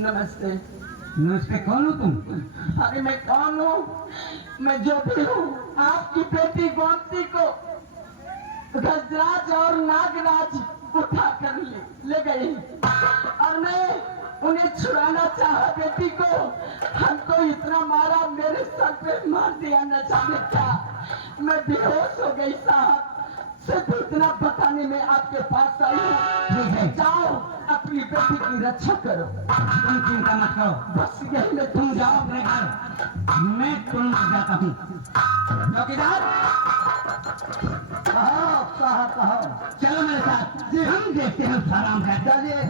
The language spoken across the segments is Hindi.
नमस्ते। नमस्ते, कौन हो तुम? अरे मैं कौन हूँ? मैं जो भी हूँ, आपकी बेटी गोमती को गजराज और नागराज उठा कर ले गए और मैं उन्हें छुड़ाना चाहा बेटी को। हमको इतना मारा, मेरे सर पे मार दिया न जाने क्या। मैं बेहोश हो गई साहब। सिर्फ इतना बताने में आपके पास आई हूँ। ठीक है, जाओ अपनी बेटी की रक्षा करो। तुम चिंता मत करो, बस यही मैं तुम जाओ अपने घर, मैं तुरंत जाता हूँ। चौकीदार, कहो। चलो मेरे साथ, हम देखते हैं उसका आराम का। चलिए।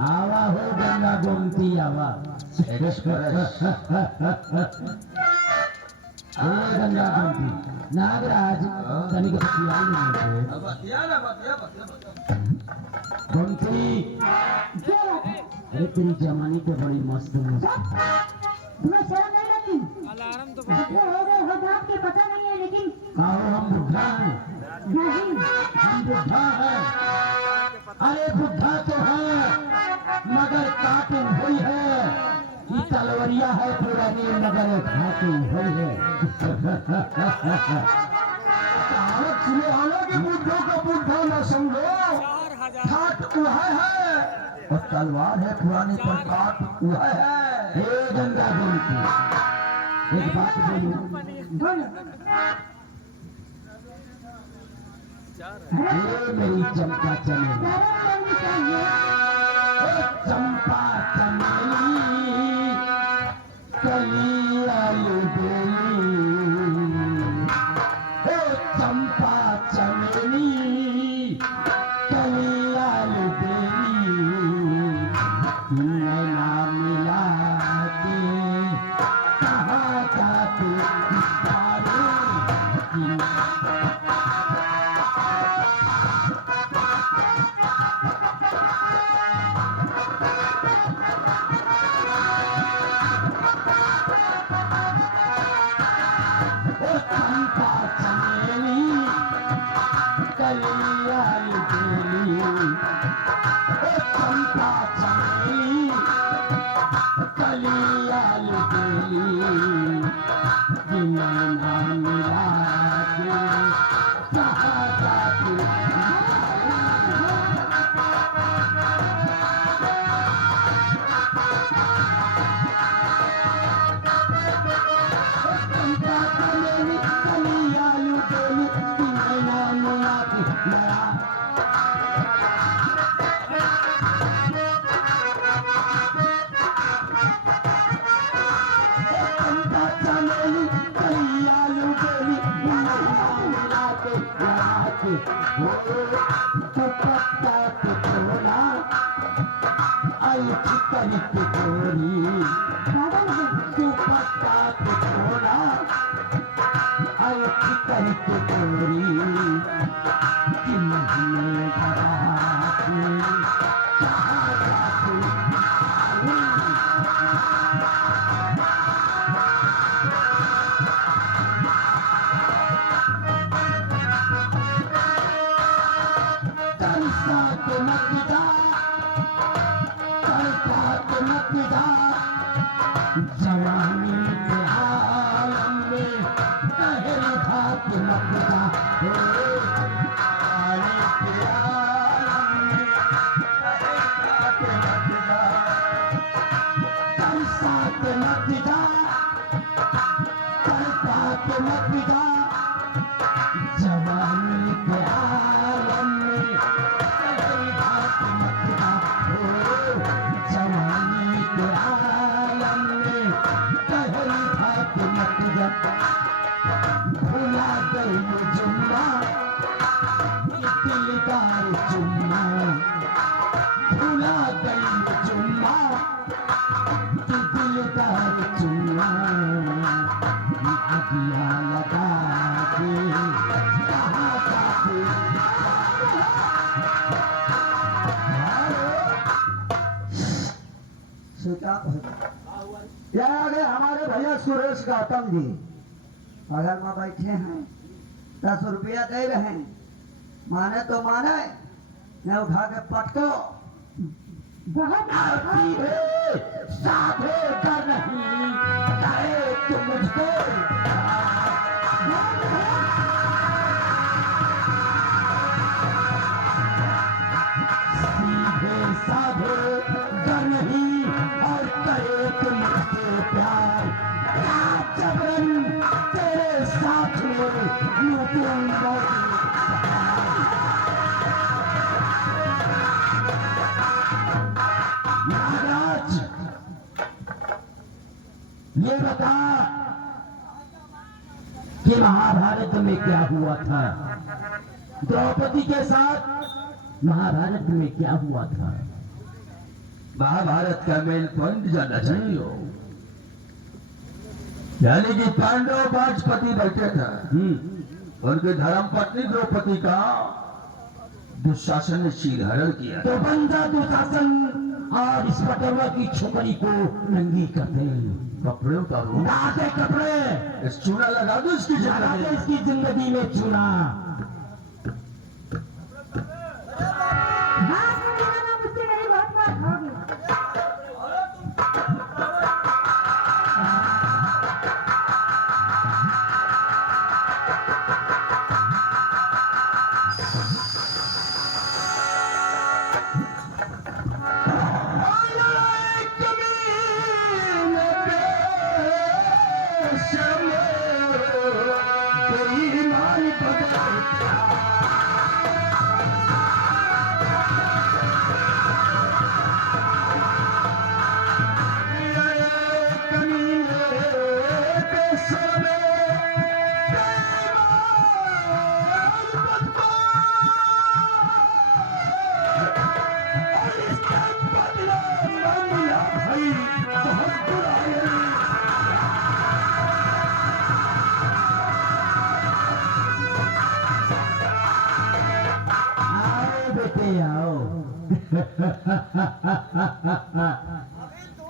आवा हो गंगा गोमती आवा। गंगा गोमती नागराज तनिक गोमती, अरे तेरी जमानी तो बड़ी मस्त है। मैं शर्म नहीं लगती। जितने हो गए हो बात के पता नहीं है, लेकिन आओ, हम बुढ़ा हैं। नहीं, हम बुढ़ा हैं। अरे बुढ़ा तो है मगर काटू हुई है। ये तलवरिया है पुरानी मगर खाटू हुई है। हालांकि बुद्धों का बुद्धा न समझो, ठाट वह है और तलवार है पुरानी पर काट वह है। हे गंगा गोमती, एक बात बोलूं? बोलो। हे मेरी चंपा चमेली, शर्म करनी चाहिए। हे चंपा चमेली, कली आलू बेली। हे चंपा चमेली, कली आलू बेली। नैना मिला के कहाँ जाते पारे। चंपा चमेली, कलियाल बेली। चंपा चमेली, कलियाल बेली। नैना मिला के कहाँ जाते चंपा चमेली, कलियाल बेली। नैना मिला के लड़ा। चंपा चमेली, कलियाल बेली। नैना मिला के लड़ा के दुपट्टा के तोड़ा आई चिकन के गोरी। ज्यादा नहीं। दुपट्टा के तोड़ा आई चिकन के गोरी। किन्हीं भरा के जहाँ जाते तरसा के मत जा, तरसा के मत जा। जवानी के आलम में कहर खा के मत जा। जवानी के आलम में कहर खा के मत जा। तरसा के मत जा, तरसा के मत जा। जवानी के आलम में कहर खा के मत जा। जवानी के आलम में कहर खा के मत जा। भुला गई जुम्मा, ये दिलदार जुम्मा। भुला गई जुम्मा, ये दिलदार जुम्मा। अगिया लगा के कहाँ जाते स्वीकार यहाँ आगे हमारे भैया सुरेश गौतम जी बगल में बैठे हैं, 10 रुपया दे रहे हैं, माने तो माने, न उठा के पटको। बहुत साधे कर नहीं करे तुम मुझको, सीधे साधे कर नहीं और करे तुम मुझसे प्यार, जबरन तेरे साथ में यूं तुम महाराज ये बता कि महाभारत में क्या हुआ था, द्रौपदी के साथ महाभारत में क्या हुआ था। महाभारत का मेन पॉइंट जाना चाहिए, यानी कि पांडव वाजपति बैठे थे, उनकी धर्म पत्नी द्रौपदी का दुशासन ने चीरहरण किया। तो बंदा दुशासन और इस पटवा की छोकरी को नंगी कर दे, कपड़े उतारो, लाते कपड़े, इस चूना लगा दो इसकी लगा दे जिंदगी। इसकी जिंदगी में चूना। बात में दिखाना मुझसे नहीं, बहुत बात होगी।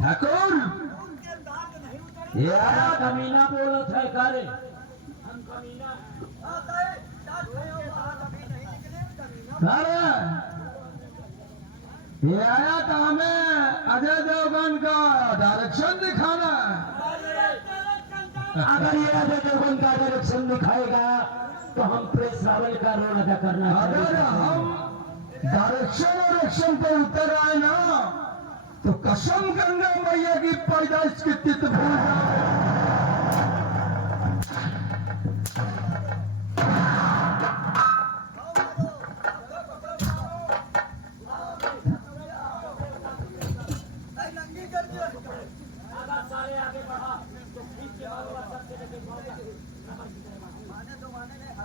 ठाकुर ये आया कमीना बोलत है कारे, अरे ये आया काम है अजय देवगन का डायरेक्शन दिखाना। अगर ये अजय देवगन का डायरेक्शन दिखाएगा तो हम प्रेस रावल का रोल अदा करना अगर चाहेंगे। हम डायरेक्शन एक्शन पे उतर आए ना तो कसम गंगा मैया की पैदाइश की तिथि भूल जाओ।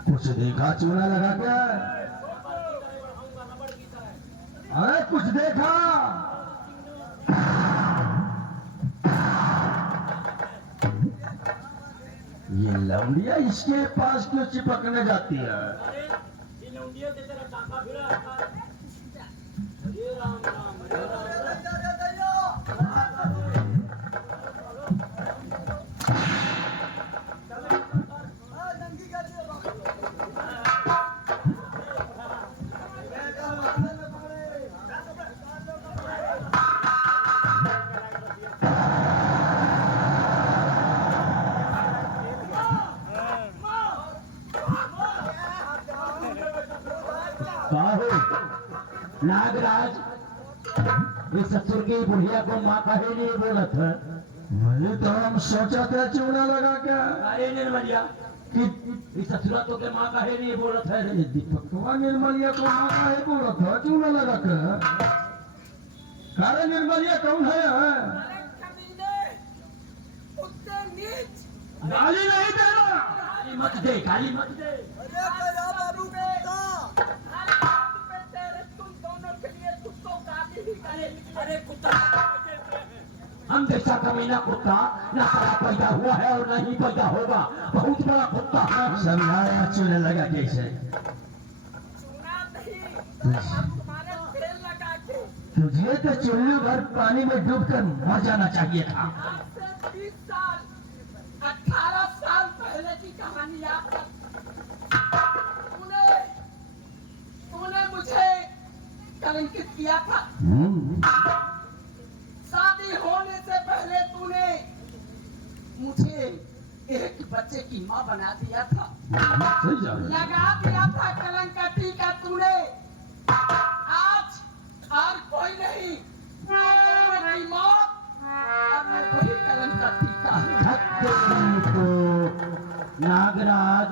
कुछ देखा चूना लगा क्या? अरे कुछ देखा? ये लौंडिया इसके पास क्यों चिपकने जाती है? नागराज इस ससुर की बुढ़िया को माँ कहे नहीं बोलत है। वही तो हम सोचा था चूना लगा क्या अरे निर्मलिया कि इस ससुरा तो के माँ कहे नहीं बोलत है रे दीपक। तो निर्मलिया को माँ का ही बोला था चूना लगा कर। अरे निर्मलिया कौन है? गाली नहीं देना। गाली मत दे, गाली मत दे। हम जैसा कमीना कुत्ता न सारा पैदा हुआ है और न ही पैदा होगा, बहुत बड़ा कुत्ता है। समझाया चूना लगा कैसे? तुझे तो चुल्लू भर पानी में डूबकर मर जाना चाहिए था। आज से 20 साल 18 साल पहले की कहानी याद कर। तूने मुझे कलंकित किया था। शादी होने से पहले तूने मुझे एक बच्चे की माँ बना दिया था। सही जा रहा है। लगा दिया था कलंक का टीका तूने। आज और कोई नहीं, दोनों की मौत और वही कलंक का टीका। तो नागराज,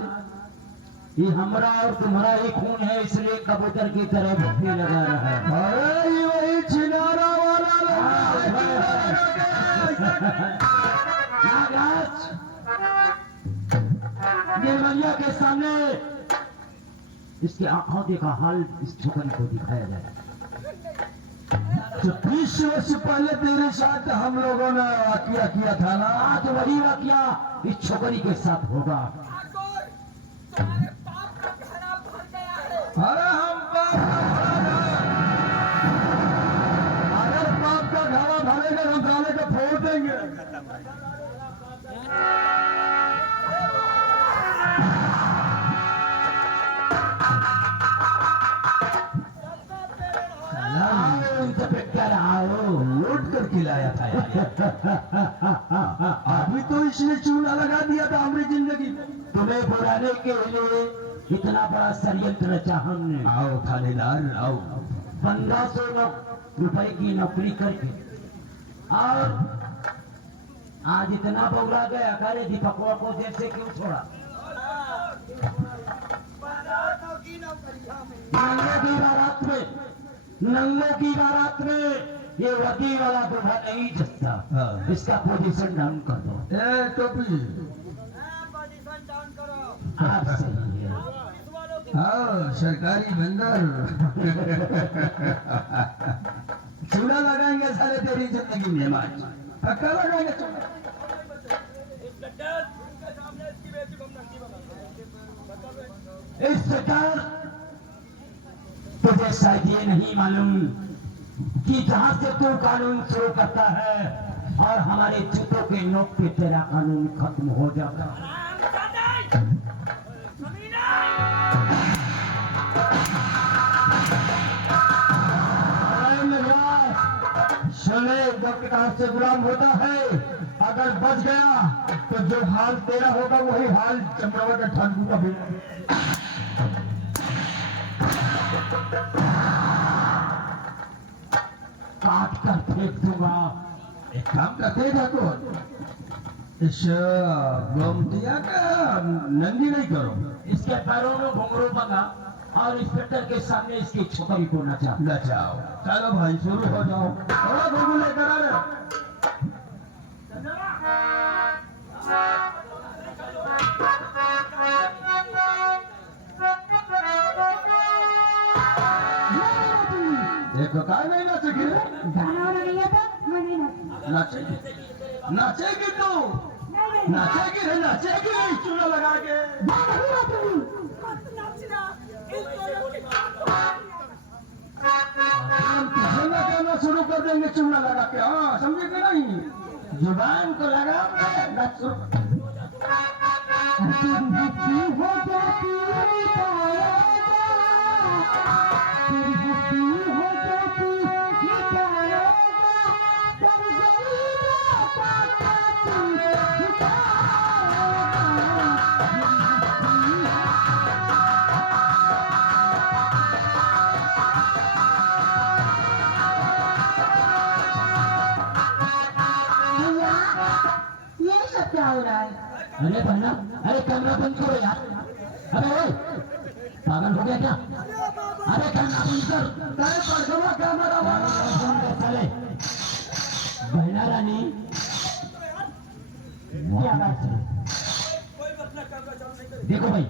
ये हमारा और तुम्हारा ही खून है, इसलिए कबूतर की तरह भक्ति लगा रहा है। अरे ये वही छिनारा वाला नागराज, निर्मलिया के सामने इसकी आंखों का हाल इस छोकरी को दिखाया जाए। जो 20 वर्ष पहले तेरे साथ हम लोगों ने वाकिया किया था ना, आज वही वाकया इस छोकरी के साथ होगा। ठाकुर, तुम्हारे पाप का घड़ा भर गया है। अरे हम अगर पाप का घड़ा भरेगा हम साले को फोड़ देंगे। लूट कर खिलाया था यार। अभी तो इसने चूना लगा दिया था हमारी जिंदगी में। तुम्हें बुलाने के लिए इतना बड़ा षड्यंत्र रचा हमने। आओ थानेदार आओ। 1500 रुपए की नौकरी करके और आज इतना बौला गया। अरे दीपकवा को देर से क्यों छोड़ा? नंगों की बारात में ये वती वाला दूल्हा नहीं जचता। हाँ। इसका पोजीशन डाउन कर दो। ए टोपी आप सही है। हाँ सरकारी बंदर। चूड़ा लगाएंगे सारे तेरी जिंदगी में हमारी। पक्का लगाएंगे चूड़ा। इस प्रकार तुझे शायद ये नहीं मालूम कि जहां से तू कानून शुरू करता है और हमारे जूतों के नोक पे तेरा कानून खत्म हो जाता है। सुने वक्त कहाँ से गुलाम होता है। अगर बच गया तो जो हाल तेरा होगा वही हाल चंद्रवा के ठाकुर का भी। काट कर फेंक दूंगा। एक काम करते ठाकुर, इस गोमतिया का नंगी नहीं करो। इसके पैरों में घुंघरू बंधा और इंस्पेक्टर के सामने इसकी छोकरी को नचा। नचाओ। चलो भाई शुरू हो जाओ। थोड़ा घुंघरू लेकर आ रहे। देखो काय नहीं नाचेगी। गाना वाना नहीं आता, मैं नहीं नाचती। नाचेगी नाचेगी तू। नहीं, नाचेगी रे नाचेगी नहीं चूड़ा लगा के। मैं नहीं नाचूंगी। हम तुझे ना गाना शुरू कर देंगे चूड़ा लगा के। हाँ समझे कि नहीं? जुबान को लगा के नाच शुरू कर। तेरी हंसी हो जाती मिटाएगा, तेरी हंसी हो जाती मिटाएगा, तेरी गरीबों का तू मिटाएगा। ये सब क्या हो रहा है? अरे बहना, अरे कैमरा बंद करो यार। अरे ओए, पागल हो गया क्या? अरे कैमरा बंद कर। तेरे परगवा कैमरा वाला। बंद कर साले। बहना रानी, क्या बात है? देखो भाई,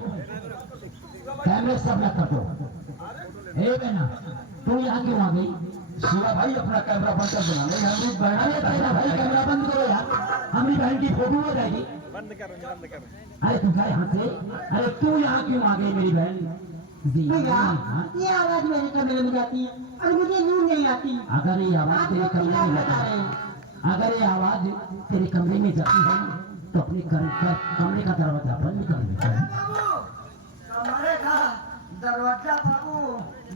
कैमरे सब न कर दो। ए बहना, तू यहाँ क्यों आ गई? शिवा भाई अपना कैमरा बंद कर देना। नहीं हम भी अरे तेरा भाई कैमरा बंद करो यार, हमारी बहन की फोटो हो जाएगी। अरे तू जा यहाँ से। अरे तू यहाँ क्यों आ गई मेरी बहन? जी भैया हाँ। ये आवाज मेरे कमरे में जाती है और मुझे नींद नहीं आती। अगर ये आवाज आप तेरे लोग कमरे क्या में बता लगा रहे हैं? अगर ये आवाज तेरे कमरे में जाती है तो अपने कमरे का दरवाजा बंद कर दे। कमरे का दरवाजा बाबू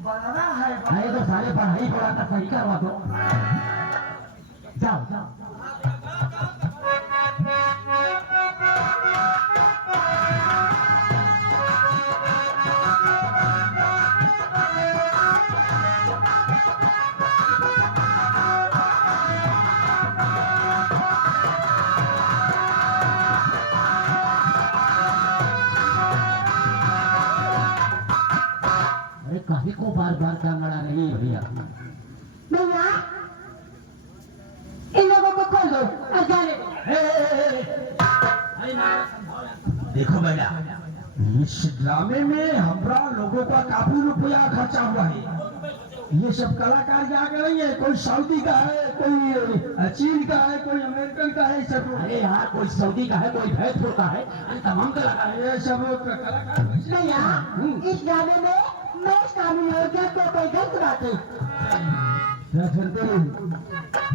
बनाना है अरे तो सारे पढ़ाई पढ़ाना सही करवा दो। जाओ जाओ। अरे काहे को बार बार कांगड़ा रही है भैया? भैया इन लोगों को खोल दो और जाने दो। देखो भैया, इस ड्रामे में हमरा लोगों का काफी रुपया खर्चा हुआ है। ये सब कलाकार यहाँ के नहीं है, कोई सऊदी का है, कोई चीन का है, कोई अमेरिकन का है, सब अरे यार कोई सऊदी का है, कोई भैंसपुर का है, अरे तमाम कलाकार है। ये सब कलाकार। भैया इस गाने में मैं शामिल हो गया तो कोई गलत बात है।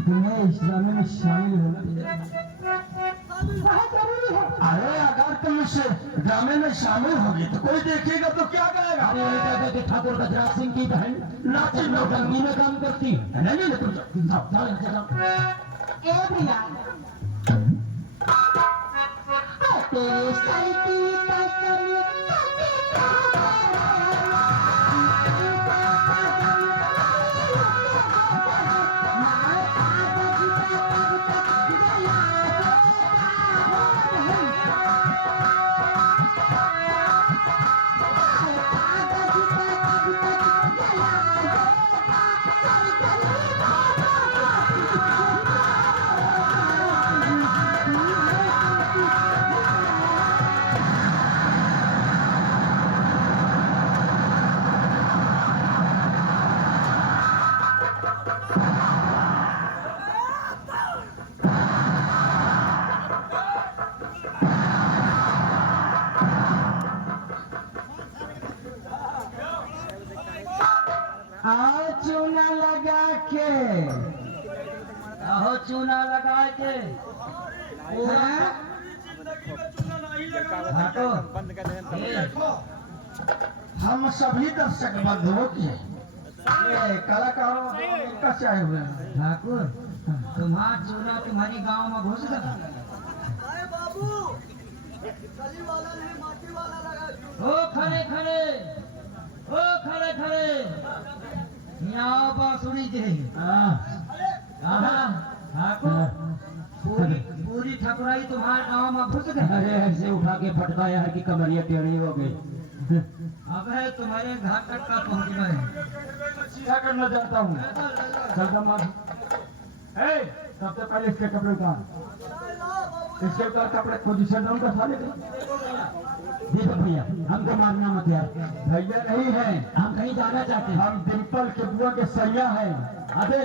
तुम्हें इस ड्रामे में शामिल होना बहुत जरूरी है। अरे अगर तुम इस ड्रामे में शामिल होगी तो कोई देखेगा तो क्या कहेगा? अरे ये कहते कि ठाकुर गजराज सिंह की बहन नाची नौटंकी में काम करती है। नहीं नहीं तुम जाओ जाओ यहाँ से जाओ। ए भैया तेरे सलती आओ चूना लगा के, आओ चूना लगा के हटो। हम सभी दर्शक बंधुओं के ये कलाकारों का चाहे हुए हैं। ठाकुर तुम्हारा चूना तुम्हारी गांव में घुस गया। ओ खड़े खड़े, ओ खड़े खड़े, यहाँ बांसुरी जी। ठाकुर पूरी पूरी ठकुराई तुम्हारे गांव में घुस गई। अरे ऐसे उठा के फटकाया है कि कमरिया टेढ़ी हो गई। अब है तुम्हारे घर तक का पहुंच गए। क्या करना चाहता हूँ? चलता मार। सबसे पहले इसके कपड़े उतार, इसके ऊपर कपड़े पोजीशन डाउन कर साले। दीपक भैया हमको मारना मत यार, भैया नहीं है, हम कहीं जाना चाहते हैं। हम डिम्पल के बुआ के सैया हैं। अबे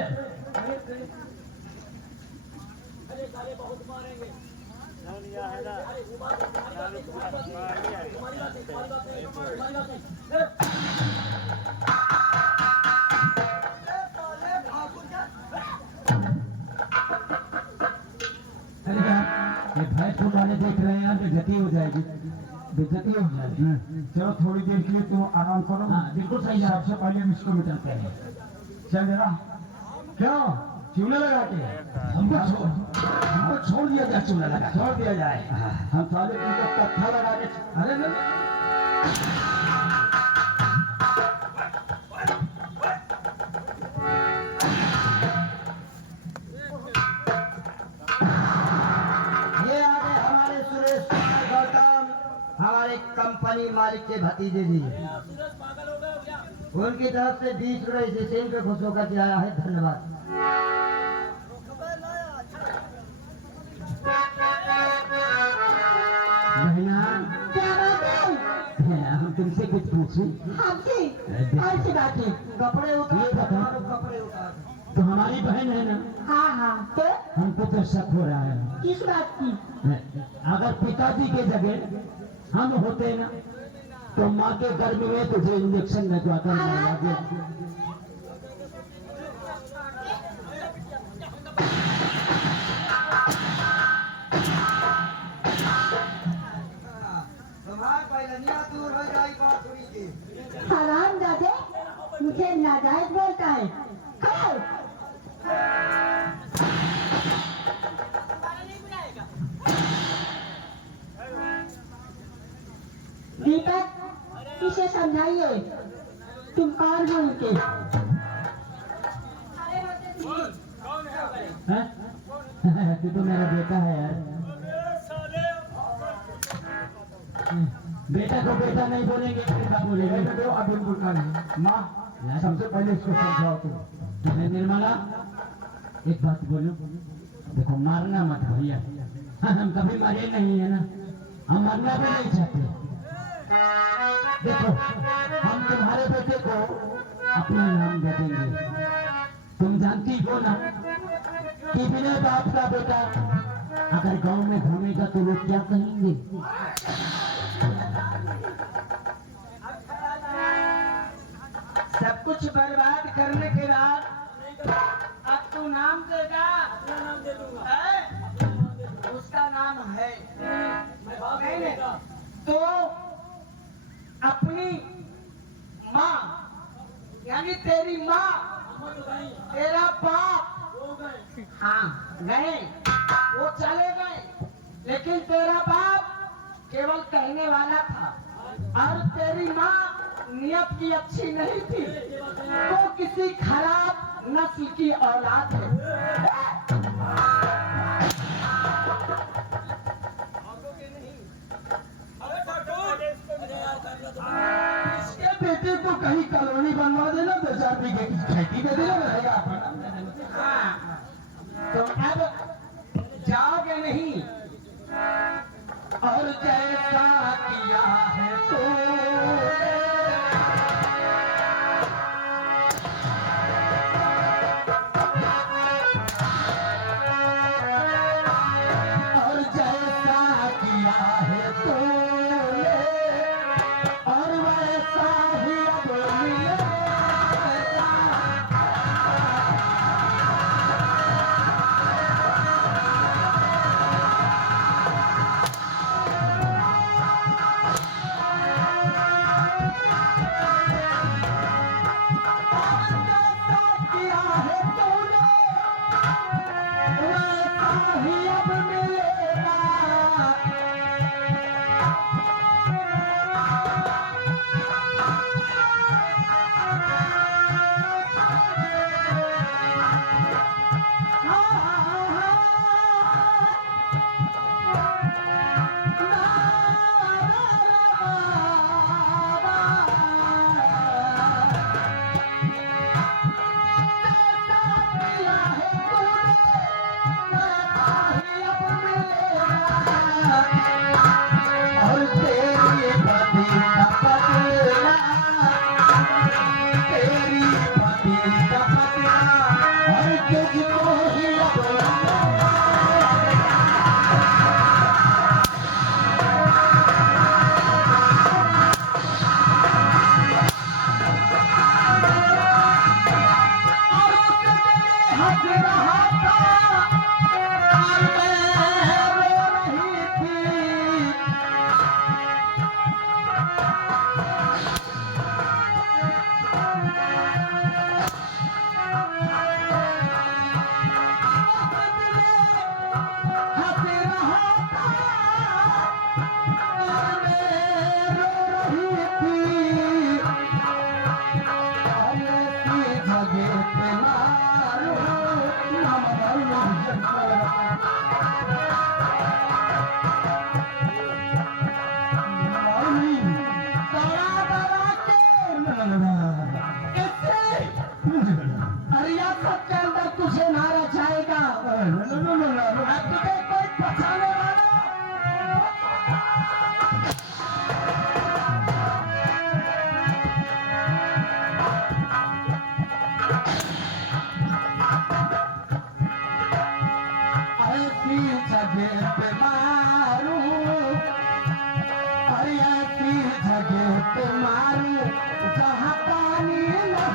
अरे यार ये भैंसपुर वाले देख रहे हैं यार, बेइज्जती हो जाएगी। बेइज्जती हो जाएगी। चलो थोड़ी देर के लिए तुम आराम करो। हाँ बिल्कुल सही है। सबसे पहले हम इसको मिटाते हैं। चल जरा, क्यों चूल्हा लगा के हमको छोड़ दिया जाए, चूल्हा लगा छोड़ दिया जाए। हम साले तुमको कत्था लगा के, अरे नहीं ये आ गए हमारे सुरेश कुमार गौतम, हमारे कंपनी मालिक के भतीजे जी। उनकी तरफ से 20 रुपए स्टेशन पे खुश होकर के आया है। धन्यवाद। बहना क्या बात है? हम तुमसे कुछ पूछे? हमसे कौन सी बात है? कपड़े उतार, ये बता। कपड़े उतार। तो हमारी बहन है ना, हाँ हाँ तो हमको तो शक हो रहा है। किस बात की? अगर पिताजी के जगह हम होते ना तो माँ के गर्भ में तुझे इंजेक्शन लगवा कर मारा गया। हराम दादे मुझे नाजायज बोलता है। खाओ। दीपक इसे समझाइए तुम कौन हो उनके। हाँ? तू तो मेरा बेटा है यार। बेटा को बेटा नहीं बोलेंगे बेटा बोलेंगे। तो अब बिल्कुल नहीं माँ सबसे पहले इसको समझाओ तुम। निर्मला एक बात बोलो, देखो मारना मत भैया। हम कभी मरे नहीं है ना, हम मरना भी नहीं चाहते। देखो हम तुम्हारे बेटे को अपना नाम दे देंगे। तुम जानती हो ना कि बिना बाप का बेटा अगर गांव में घूमेगा तो लोग क्या कहेंगे। सब कुछ बर्बाद करने के बाद अब तू नाम देगा। है? उसका नाम है नहीं, तो अपनी माँ यानी तेरी माँ तेरा बाप हाँ गए, वो चले गए, लेकिन तेरा बाप केवल कहने वाला था और तेरी माँ नियत की अच्छी नहीं थी, वो किसी खराब नस्ल की औलाद है। इसके बेटे को कहीं कॉलोनी बनवा देना, 2-4 बीघे की खेती दे देना, रहेगा हाँ, तो अब जाओगे नहीं और जैसा किया है तो और जैसा किया है तो और वैसा ही अब मिलेगा। किया है तूने वैसा ही अब मिलेगा। और तेरी पति का पतिया, तेरी पति का पतिया, और तुझको ही हंस रहा था और मैं रो रही थी। हंस रहा था और मैं रो रही थी। और ऐसी जगह पे मारो रियासत के अंदर तुझे मारा जाएगा। अब तुझे कोई बचाने वाला ऐसी जगह पे मारूं और ऐसी जगह के मारू जहाँ पानी नहीं रे।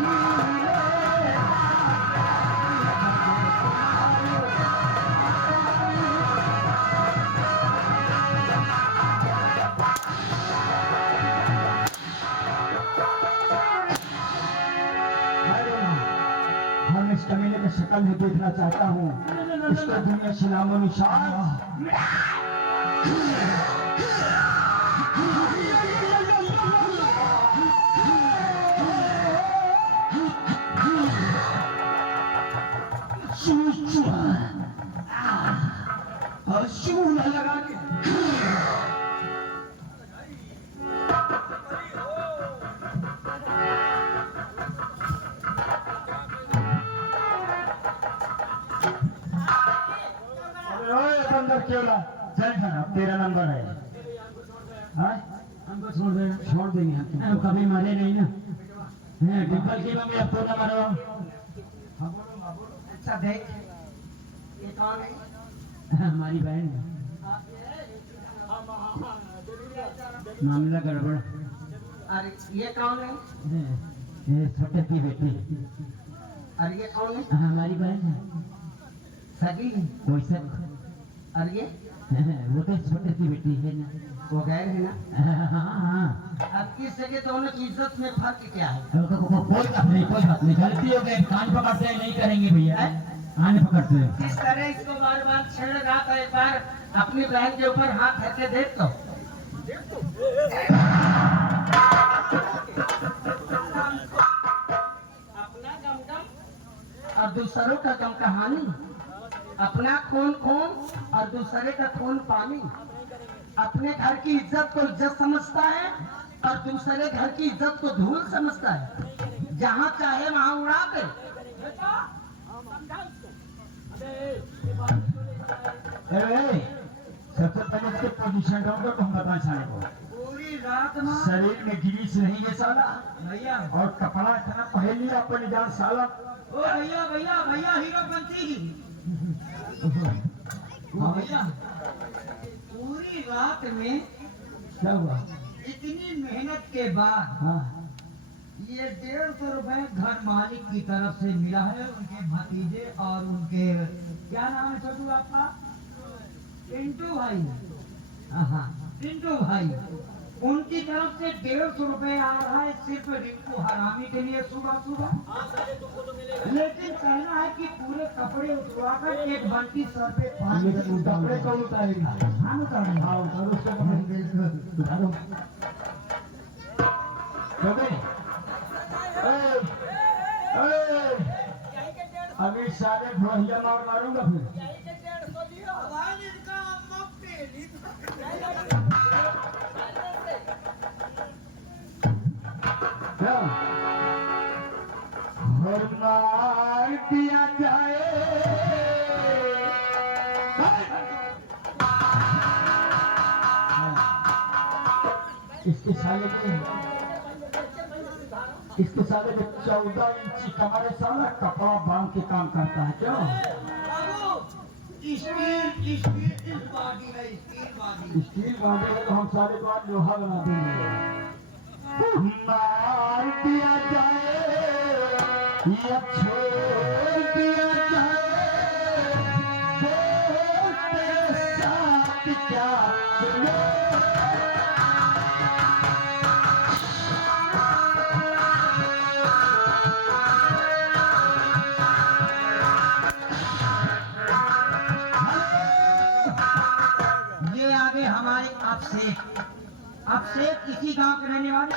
हम इस कमीने की शक्ल नहीं देखना चाहता हूँ, इसको दुनिया से नामो निशान। शू न लगा के बंदर केवला चल जाना, तेरा नंबर है। हाँ? हमको छोड़ देंगे हम कभी मरे नहीं ना। डिम्पल की मम्मी अब तो न मरो। अच्छा देख, ये कौन है? हमारी बहन है। मामला गड़बड़। अरे ये कौन है? ये छोटे की बेटी। और ये कौन है? हमारी बहन है। सगी? वैसे और ये वो तो छोटे की बेटी है ना। वो गैर है ना? हाँ। अब इस जगह दोनों की इज्जत में फर्क क्या है? कोई बात नहीं, कोई बात नहीं। गलती हो गई, कान पकड़ते हैं, नहीं करेंगे भैया। कान पकड़ते हैं। किस तरह इसको बार बार छेड़ रहा था, एक बार अपनी बहन के ऊपर हाथ रखे देख तो। अपना गम और दूसरों का गम कहानी, अपना खून खून और दूसरे का खून पानी। अपने घर की इज्जत को इज्जत समझता है और दूसरे घर की इज्जत को धूल समझता है। जहाँ चाहे वहाँ उड़ा दे। सबसे पहले इसके पोजीशन डाउन को हम बताएं साले को। पूरी रात में शरीर में गिरीश नहीं है साला, भैया और कपड़ा इतना पहन लिया अपने जान साला। ओ भैया भैया भैया हीरोपंती जी। हाँ भैया पूरी रात में क्या हुआ? इतनी मेहनत के बाद हाँ ये 150 रुपए घर मालिक की तरफ से मिला है। उनके भतीजे और उनके क्या नाम है छोटू आपका? पिंटू भाई। हाँ पिंटू भाई, उनकी तरफ से 150 रुपए आ रहा है सिर्फ रिंकू हरामी के लिए सुबह सुबह। लेकिन कहना है कि पूरे कपड़े उतरवाकर एक बाल्टी सर पे पानी कपड़े कौन उतारेगा? हम उतारेंगे। हाँ उतारो, उसका कपड़े उतारो। हो गई? अभी सारे भोहिया मार मारूंगा फिर। क्या? और मार दिया जाए। इसके साले में 14 इंची कमर है साला, कपड़ा बांध के काम करता है। क्यों? स्टील बांधेगा तो हम सारे बार लोहा बना देंगे। मार दिया जाए या छोड़ दिया जाए, तेरे साथ क्या सुनो। ये आगे हमारे अफसेक किसी गांव के रहने वाले।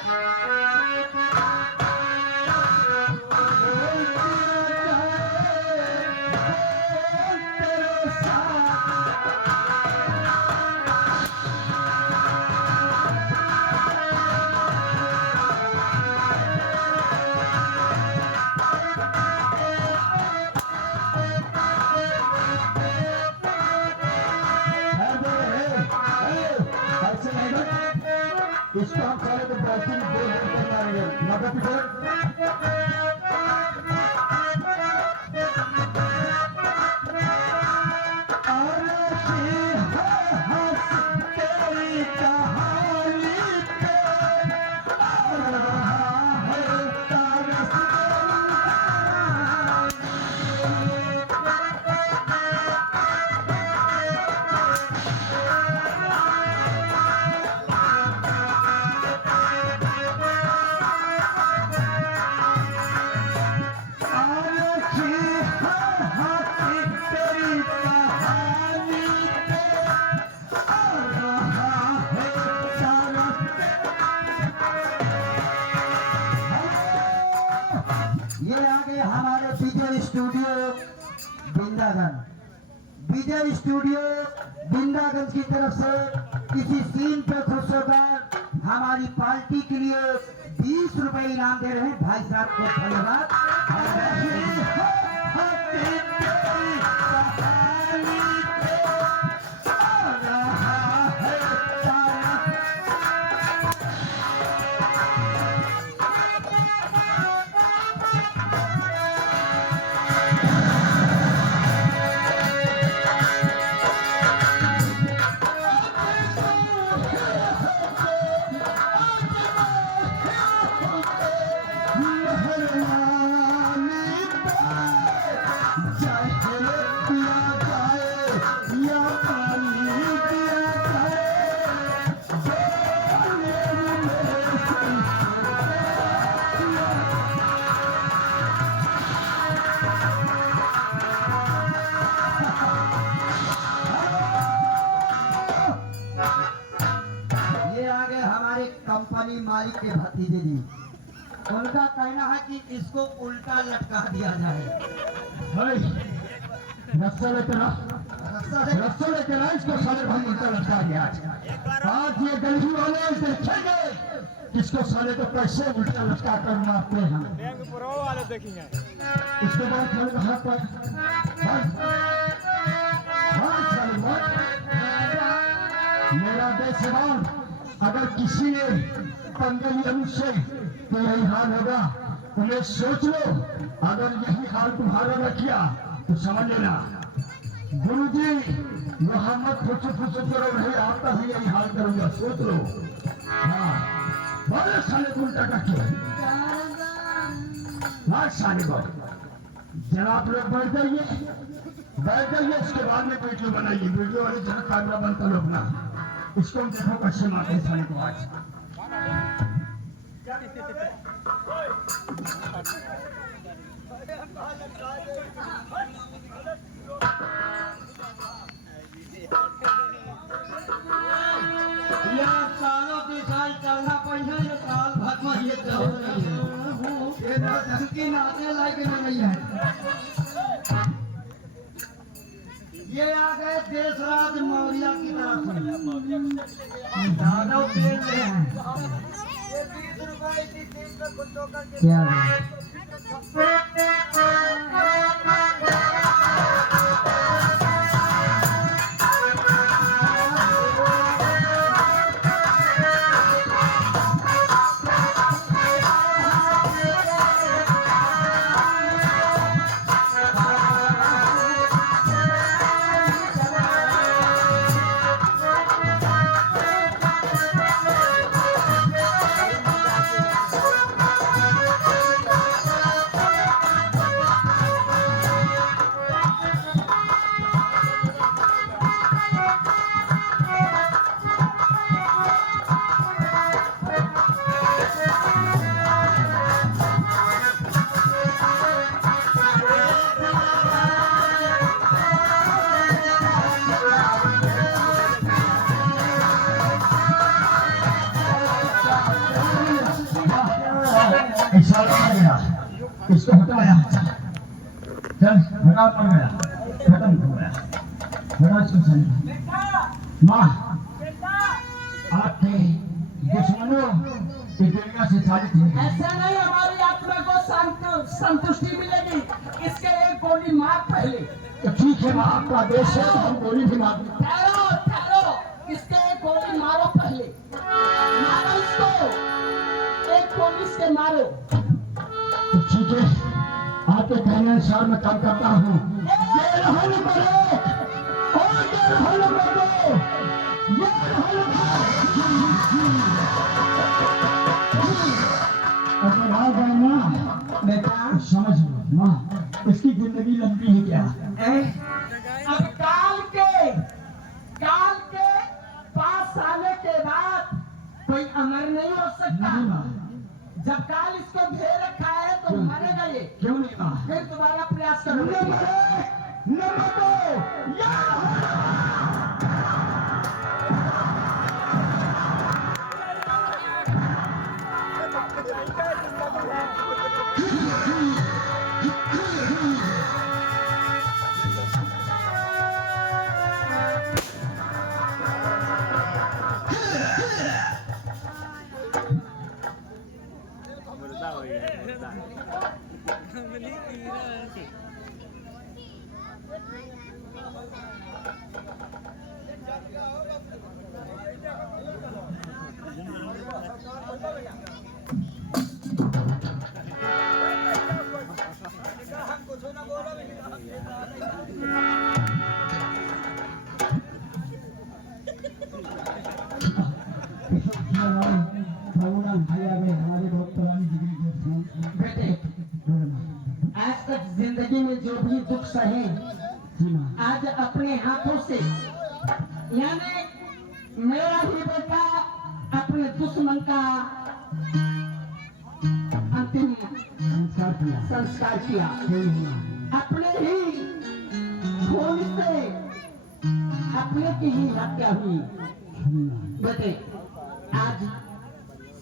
इसको हम सारे को बैटिंग बोल करना है। नब्बे बिंदागंज, विजय स्टूडियो बिंदागंज की तरफ से इसी सीन पे खुश होकर हमारी पार्टी के लिए 20 रुपए इनाम दे रहे हैं। भाई साहब को धन्यवाद। कंपनी मालिक के भतीजे जी, उनका कहना है कि इसको उल्टा लटका दिया जाए। रस्सा लेकर इसको साले भाई उल्टा लटका दिया। आज ये गली वाले देखेंगे किसको साले को पैसे उल्टा लटका कर मारते हैं। उसके बाद हाथ पर मेरा बेसवाल, अगर किसी ने पंगलियन से तो यही हाल होगा। तुम्हें सोच लो, अगर यही हाल तुम्हारा न किया तो समझ लेना गुरु जी वहां मत फुसो करो, नहीं आता ही यही हाल करूंगा। सोच लो। हाँ, बड़े साले को उल्टा करके साले को जरा आप लोग बैठ जाइए। इसके बाद में वीडियो बनाइए। वीडियो वाले जरा कैमरा बनता लोग ना, इसको देखो कैसे मारते साले को आज। यार सालों के साल चलना पड़ेगा, ये साल भर में ये चल रही है। ये धमकी नाते लायक नहीं है। ये आ गए देशराज मौर्य की तरफ से यादव खेल रहे हैं। क्या इसको हटाया, चल हटा पड़ गया, खत्म हो गया। हटा इसको चल। माँ आपके दुश्मनों की दुनिया से साबित है। ऐसा नहीं, हमारी आत्मा को संतुष्टि मिलेगी। इसके एक गोली मार पहले। तो ठीक है माँ, आपका आदेश है तो हम गोली भी मार देंगे। ठहरो, इसके एक गोली मारो पहले। मारो इसको, एक गोली से मारो। तो ठीक है, आपके कहने अनुसार मैं काम करता हूँ। अगर आ गए ना बेटा, समझ लो माँ, इसकी जिंदगी लंबी है क्या। अब काल के 5 साल के बाद कोई अमर नहीं हो सकता। जब काल इसको घेर रखा है तो मरेगा ये। क्यों नहीं माँ? फिर दोबारा प्रयास करो। भगवान भाई आ गए, हमारे बहुत पुरानी जिगरी दोस्त हैं। बेटे, आज तक जिंदगी में जो भी दुख सहे, जी माँ, आज अपने हाथों से, यानी मेरा ही बेटा अपने दुश्मन का अंतिम संस्कार किया। संस्कार किया। जय माँ। अपने ही खून से अपने की ही हत्या हुई। बेटे, आज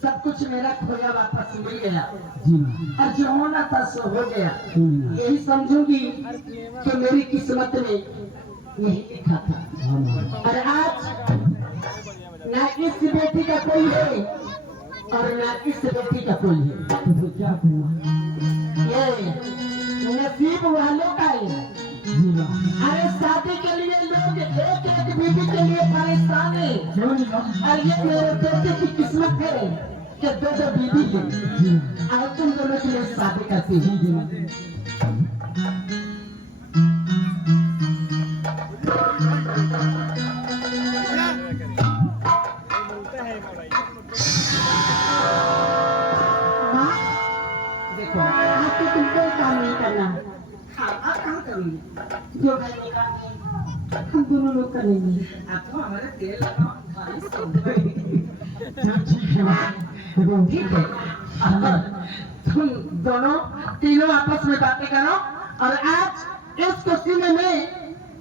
सब कुछ मेरा खोया वापस मिल गया जी माँ, और जो होना था सो हो गया। जी माँ। यही समझूंगी कि मेरी किस्मत में यही लिखा था। हाँ माँ। और आज ना इस बेटी का कोई है और ना इस बेटी का कोई है। तो फिर क्या हुआ? ये नसीब वालों का है। जी माँ। अरे शादी के लिए लोग एक एक बीवी के लिए परेशान है, क्यों नहीं माँ? और ये मेरे बेटे की किस्मत है कि दो दो बीवी है। जी माँ। और तुम दोनों के लिए शादी करती जी है। जी माँ। माँ, देखो, आज तो तुमको ये काम नहीं करना। खाना कहाँ करूँगी? जो घर निकालनी, हम दोनों लोग करेंगे। अब तो हमारे तेल लगाओ, भाई सब। चलो ठीक है माँ। देखो ठीक है, अब तुम दोनों तीनों आपस में बातें करो और आज इस खुशी में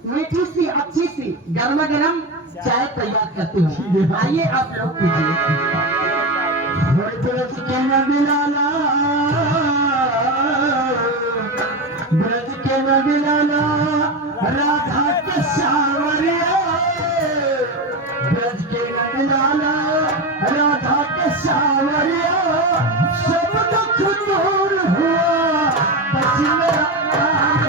मीठी सी अच्छी सी गर्मा गर्म चाय तैयार करती हूँ। आइए आप लोग पीजिए। ब्रज के नगलाला, ब्रज के नगलाला, राधा के सावरिया, ब्रज के नगलाला, राधा के सावरिया, सब दुख दूर हुआ, बच मेरा प्राण।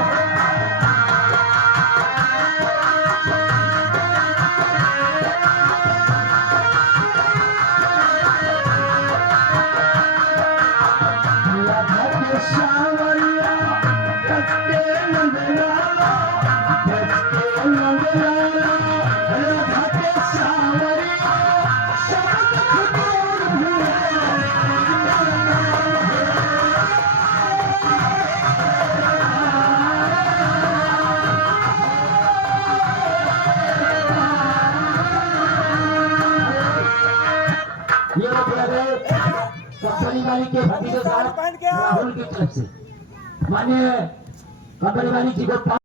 राधा के सावरिया, ब्रज के नगलाला, ब्रज के नगलाला, राधा के सावरिया, सब दुख दूर हुआ। ये मतलब है कंपनी वाली के भतीजे साहब राहुल की तरफ से, मान्य कंपनी वाली जी को